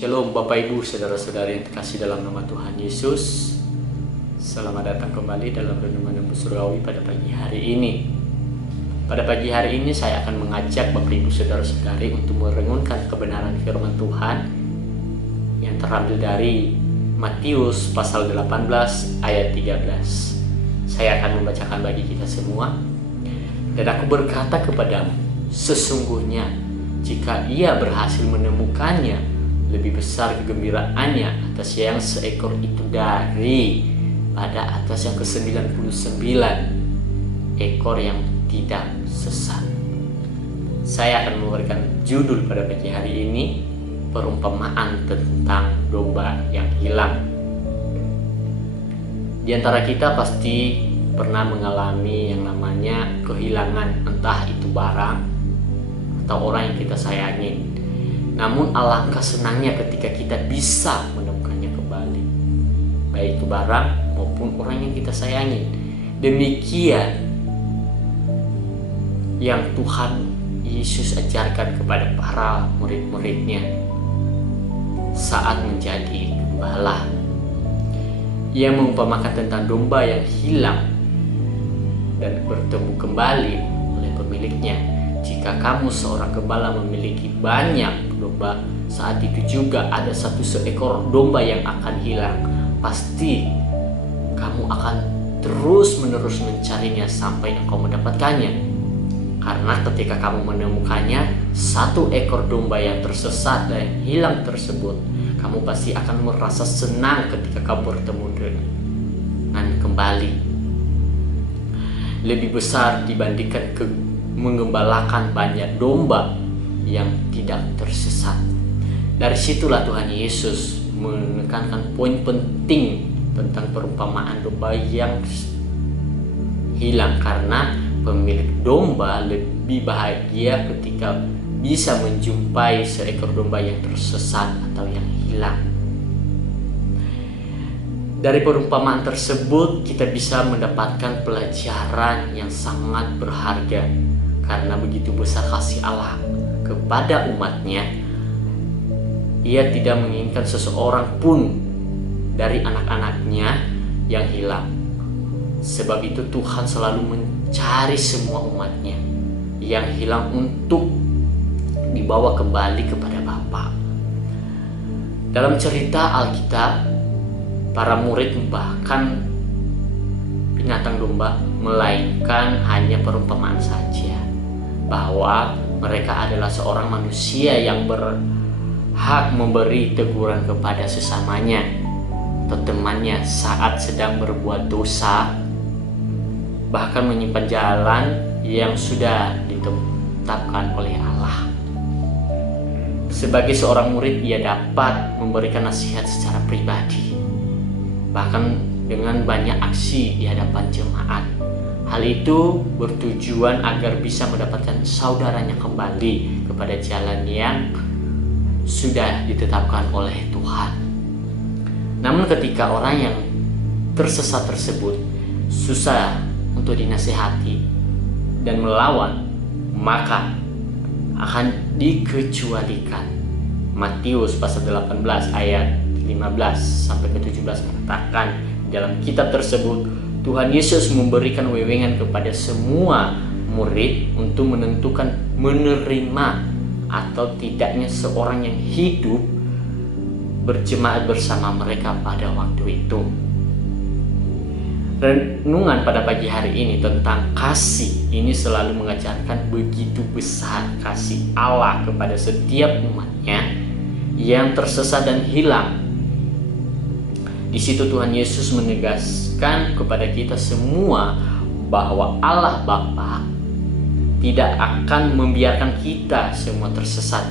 Shalom Bapak Ibu Saudara-saudari yang terkasih dalam nama Tuhan Yesus. Selamat datang kembali dalam Renungan Nembus Surgawi pada pagi hari ini. Pada pagi hari ini saya akan mengajak Bapak Ibu Saudara-saudari untuk merenungkan kebenaran firman Tuhan yang terambil dari Matius pasal 18 ayat 13. Saya akan membacakan bagi kita semua. Dan aku berkata kepadamu, sesungguhnya jika ia berhasil menemukannya, lebih besar kegembiraannya atas yang seekor itu daripada atas yang ke-99 ekor yang tidak sesat. Saya akan memberikan judul pada pagi hari ini, perumpamaan tentang domba yang hilang. Di antara kita pasti pernah mengalami yang namanya kehilangan, entah itu barang atau orang yang kita sayangi. Namun alangkah senangnya ketika kita bisa menemukannya kembali, baik itu barang maupun orang yang kita sayangi. Demikian yang Tuhan Yesus ajarkan kepada para murid-muridnya saat menjadi gembala. Ia mengumpamakan tentang domba yang hilang dan bertemu kembali oleh pemiliknya. Jika kamu seorang gembala memiliki banyak domba, saat itu juga ada satu seekor domba yang akan hilang, pasti kamu akan terus-menerus mencarinya sampai engkau mendapatkannya. Karena ketika kamu menemukannya, satu ekor domba yang tersesat dan hilang tersebut, kamu pasti akan merasa senang ketika kamu bertemu dengan kembali. Lebih besar dibandingkan menggembalakan banyak domba yang tidak tersesat. Dari situlah Tuhan Yesus menekankan poin penting tentang perumpamaan domba yang hilang, karena pemilik domba lebih bahagia ketika bisa menjumpai seekor domba yang tersesat atau yang hilang. Dari perumpamaan tersebut kita bisa mendapatkan pelajaran yang sangat berharga, karena begitu besar kasih Allah kepada umatnya. Ia tidak menginginkan seseorang pun dari anak-anaknya yang hilang. Sebab itu Tuhan selalu mencari semua umatnya yang hilang untuk dibawa kembali kepada Bapa. Dalam cerita Alkitab, para murid bahkan binatang domba, melainkan hanya perumpamaan saja, bahwa mereka adalah seorang manusia yang berhak memberi teguran kepada sesamanya atau temannya saat sedang berbuat dosa, bahkan menyimpan jalan yang sudah ditetapkan oleh Allah. Sebagai seorang murid, ia dapat memberikan nasihat secara pribadi, bahkan dengan banyak aksi di hadapan jemaat. Hal itu bertujuan agar bisa mendapatkan saudaranya kembali kepada jalan yang sudah ditetapkan oleh Tuhan. Namun ketika orang yang tersesat tersebut susah untuk dinasihati dan melawan, maka akan dikecualikan. Matius pasal 18 ayat 15 sampai ke 17 mengatakan, dalam kitab tersebut Tuhan Yesus memberikan wewengan kepada semua murid untuk menentukan menerima atau tidaknya seorang yang hidup berjemaat bersama mereka pada waktu itu. Renungan pada pagi hari ini tentang kasih ini selalu mengajarkan begitu besar kasih Allah kepada setiap umatnya yang tersesat dan hilang. Di situ Tuhan Yesus menegaskan kepada kita semua bahwa Allah Bapa tidak akan membiarkan kita semua tersesat.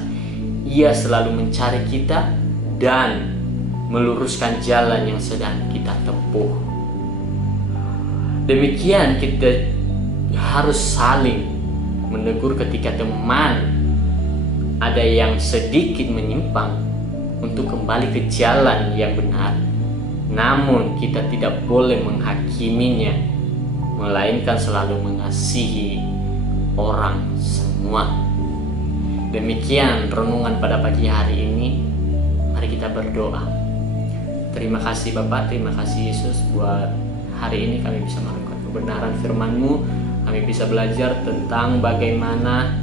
Ia selalu mencari kita dan meluruskan jalan yang sedang kita tempuh. Demikian kita harus saling menegur ketika teman ada yang sedikit menyimpang untuk kembali ke jalan yang benar. Namun kita tidak boleh menghakiminya, melainkan selalu mengasihi orang semua. Demikian renungan pada pagi hari ini. Mari kita berdoa. Terima kasih Bapak, terima kasih Yesus buat hari ini kami bisa melakukan kebenaran firman-Mu. Kami bisa belajar tentang bagaimana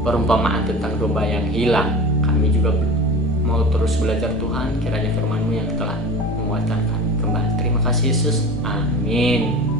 perumpamaan tentang domba yang hilang. Kami juga mau terus belajar Tuhan, kiranya firman-Mu yang telah menguatkan kami kembali. Terima kasih Yesus, amin.